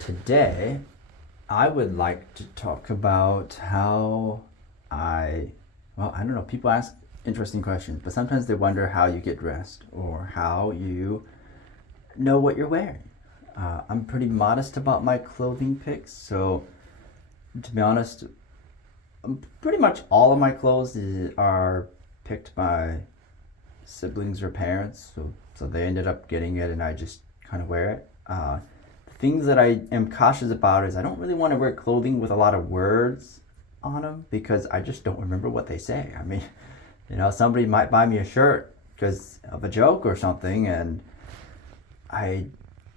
Today, I would like to talk about how I don't know, people ask interesting questions, but sometimes they wonder how you get dressed or how you know what you're wearing. I'm pretty modest about my clothing picks, so to be honest, pretty much all of my clothes are picked by siblings or parents, so they ended up getting it, and I just kind of wear it. Things that I am cautious about is I don't really want to wear clothing with a lot of words on them because I just don't remember what they say. I mean, somebody might buy me a shirt because of a joke or something, and I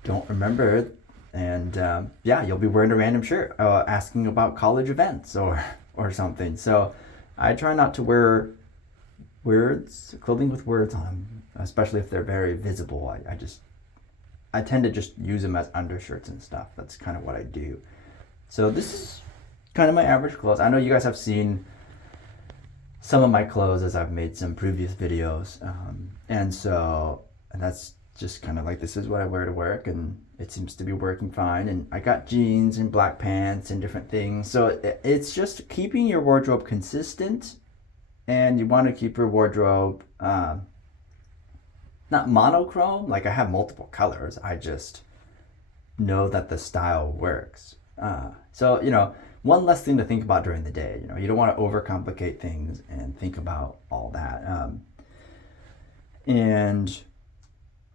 don't remember it. And yeah, you'll be wearing a random shirt asking about college events or something. So I try not to wear clothing with words on them, especially if they're very visible. I tend to just use them as undershirts and stuff. That's kind of what I do. So this is kind of my average clothes. I know you guys have seen some of my clothes as I've made some previous videos. And that's just kind of like, this is what I wear to work, and it seems to be working fine. And I got jeans and black pants and different things. So it's just keeping your wardrobe consistent, and you want to keep your wardrobe not monochrome. Like, I have multiple colors. I just know that the style works. So one less thing to think about during the day. You don't want to overcomplicate things and think about all that. And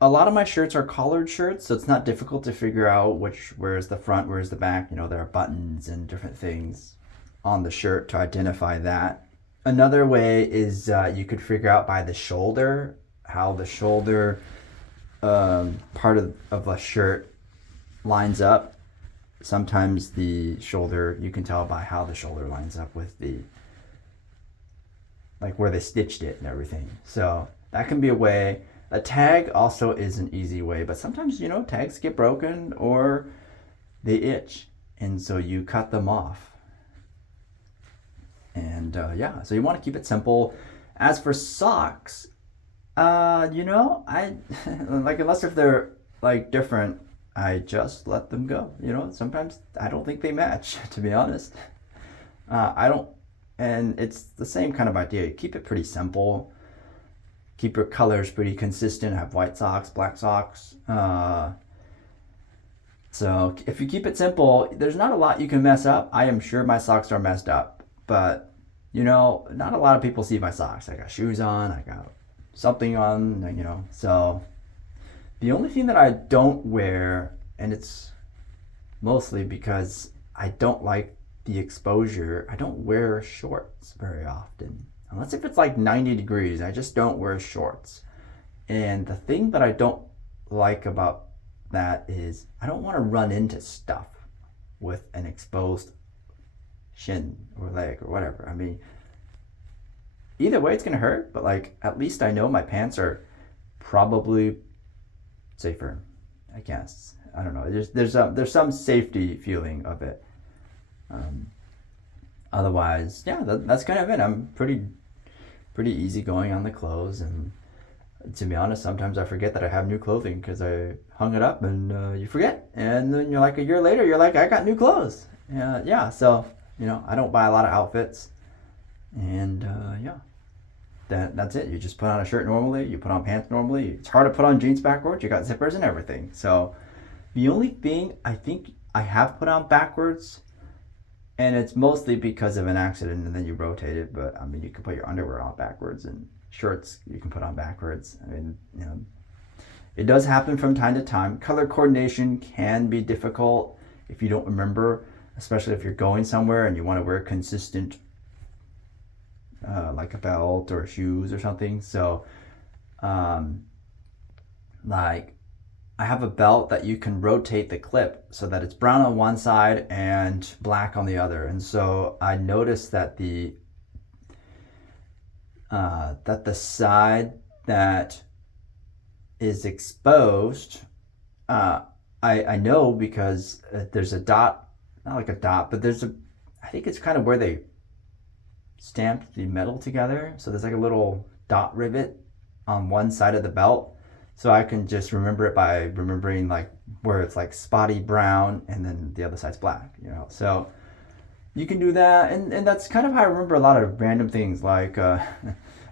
a lot of my shirts are collared shirts, so it's not difficult to figure out where's the front, where's the back. There are buttons and different things on the shirt to identify that. Another way is you could figure out by the shoulder how the shoulder part of a shirt lines up. Sometimes the shoulder, you can tell by how the shoulder lines up with like where they stitched it and everything. So that can be a way. A tag also is an easy way, but sometimes, tags get broken or they itch, and so you cut them off. And yeah, so you want to keep it simple. As for socks, I like, unless if they're like different, I just let them go. Sometimes I don't think they match, to be honest. I don't, and it's the same kind of idea. You keep it pretty simple. Keep your colors pretty consistent. Have white socks, black socks. So if you keep it simple, there's not a lot you can mess up. I am sure my socks are messed up, but not a lot of people see my socks. I got shoes on. I got something on. So the only thing that I don't wear, and it's mostly because I don't like the exposure, I don't wear shorts very often. Unless if it's like 90 degrees, I just don't wear shorts. And the thing that I don't like about that is I don't want to run into stuff with an exposed shin or leg or whatever. I mean, either way it's going to hurt, but like, at least I know my pants are probably safer, I guess. I don't know. There's some safety feeling of it. Otherwise, yeah, that's kind of it. I'm pretty easygoing on the clothes, and to be honest, sometimes I forget that I have new clothing because I hung it up, and you forget, and then you're like, a year later, you're like, I got new clothes. Yeah. So I don't buy a lot of outfits, and yeah, that's it. You just put on a shirt normally, you put on pants normally. It's hard to put on jeans backwards. You got zippers and everything. So the only thing I think I have put on backwards, and it's mostly because of an accident and then you rotate it, but I mean, you can put your underwear on backwards, and shirts you can put on backwards. I mean, it does happen from time to time. Color coordination can be difficult if you don't remember, especially if you're going somewhere and you want to wear consistent, like a belt or shoes or something. So, like, I have a belt that you can rotate the clip so that it's brown on one side and black on the other. And so I noticed that the side that is exposed, I know because there's a dot, not like a dot, but I think it's kind of where they stamped the metal together. So there's like a little dot rivet on one side of the belt. So I can just remember it by remembering like where it's like spotty brown and then the other side's black, you know. So you can do that, and that's kind of how I remember a lot of random things. Like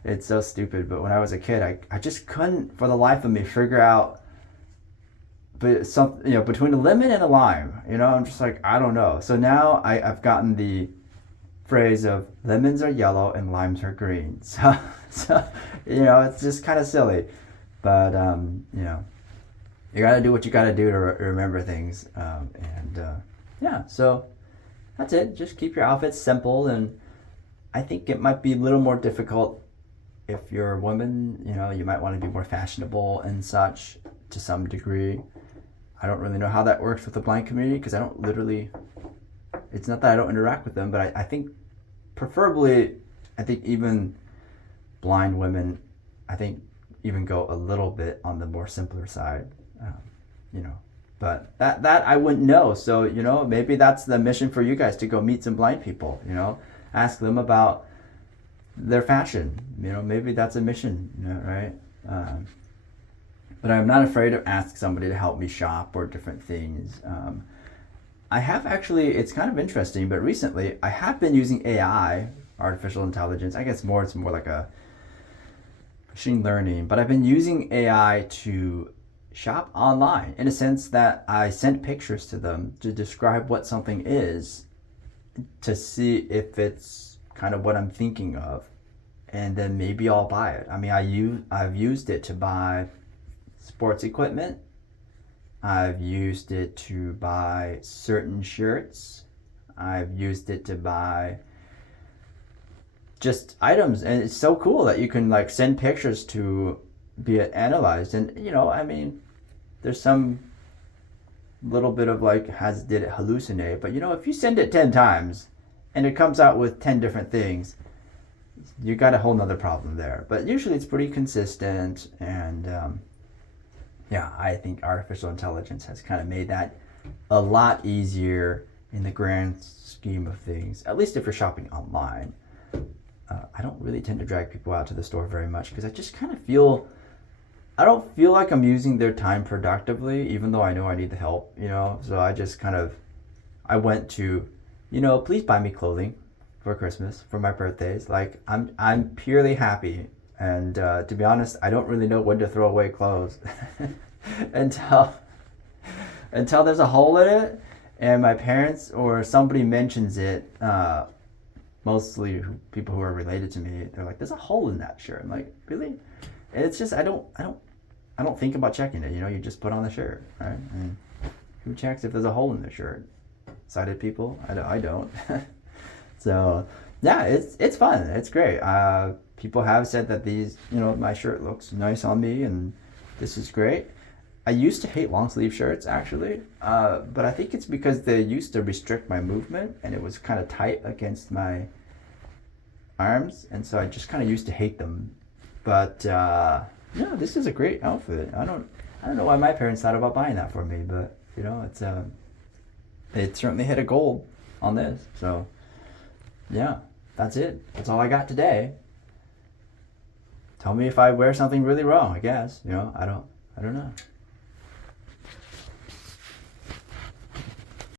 it's so stupid, but when I was a kid, I just couldn't for the life of me figure out, but some, you know, between a lemon and a lime, you know. I'm just like, I don't know. So now I've gotten the phrase of lemons are yellow and limes are green. So you know, it's just kind of silly, but you know, you got to do what you got to do to remember things, yeah. So that's it. Just keep your outfits simple, and I think it might be a little more difficult if you're a woman. You know, you might want to be more fashionable and such to some degree. I don't really know how that works with the blind community because I don't literally. It's not that I don't interact with them, but I think preferably, I think even blind women, I think even go a little bit on the more simpler side, you know. But that I wouldn't know. So, you know, maybe that's the mission for you guys, to go meet some blind people, you know, ask them about their fashion. You know, maybe that's a mission, you know, right? But I'm not afraid to ask somebody to help me shop or different things. I have actually, it's kind of interesting, but recently I have been using AI, artificial intelligence. I guess it's more like a machine learning, but I've been using AI to shop online in a sense that I sent pictures to them to describe what something is, to see if it's kind of what I'm thinking of, and then maybe I'll buy it. I mean, I've used it to buy sports equipment. I've used it to buy certain shirts. I've used it to buy just items, and it's so cool that you can like send pictures to be analyzed. And you know, I mean, there's some little bit of like, did it hallucinate? But you know, if you send it 10 times and it comes out with 10 different things, you got a whole nother problem there. But usually it's pretty consistent, and yeah, I think artificial intelligence has kind of made that a lot easier in the grand scheme of things, at least if you're shopping online. I don't really tend to drag people out to the store very much because I just kind of feel, I don't feel like I'm using their time productively, even though I know I need the help, you know. So I just kind of, I went to, you know, please buy me clothing for Christmas, for my birthdays. Like I'm purely happy, and to be honest, I don't really know when to throw away clothes until there's a hole in it, and my parents or somebody mentions it. Mostly people who are related to me, they're like, "There's a hole in that shirt." I'm like, "Really?" And it's just I don't think about checking it. You know, you just put on the shirt, right? And who checks if there's a hole in the shirt? Sighted people? I don't. So yeah, it's fun. It's great. People have said that these, you know, my shirt looks nice on me, and this is great. I used to hate long sleeve shirts actually, but I think it's because they used to restrict my movement, and it was kind of tight against my arms, and so I just kind of used to hate them. But yeah, this is a great outfit. I don't know why my parents thought about buying that for me, but you know, it certainly hit a goal on this. So yeah, that's it. That's all I got today. Tell me if I wear something really wrong. I guess, you know, I don't know.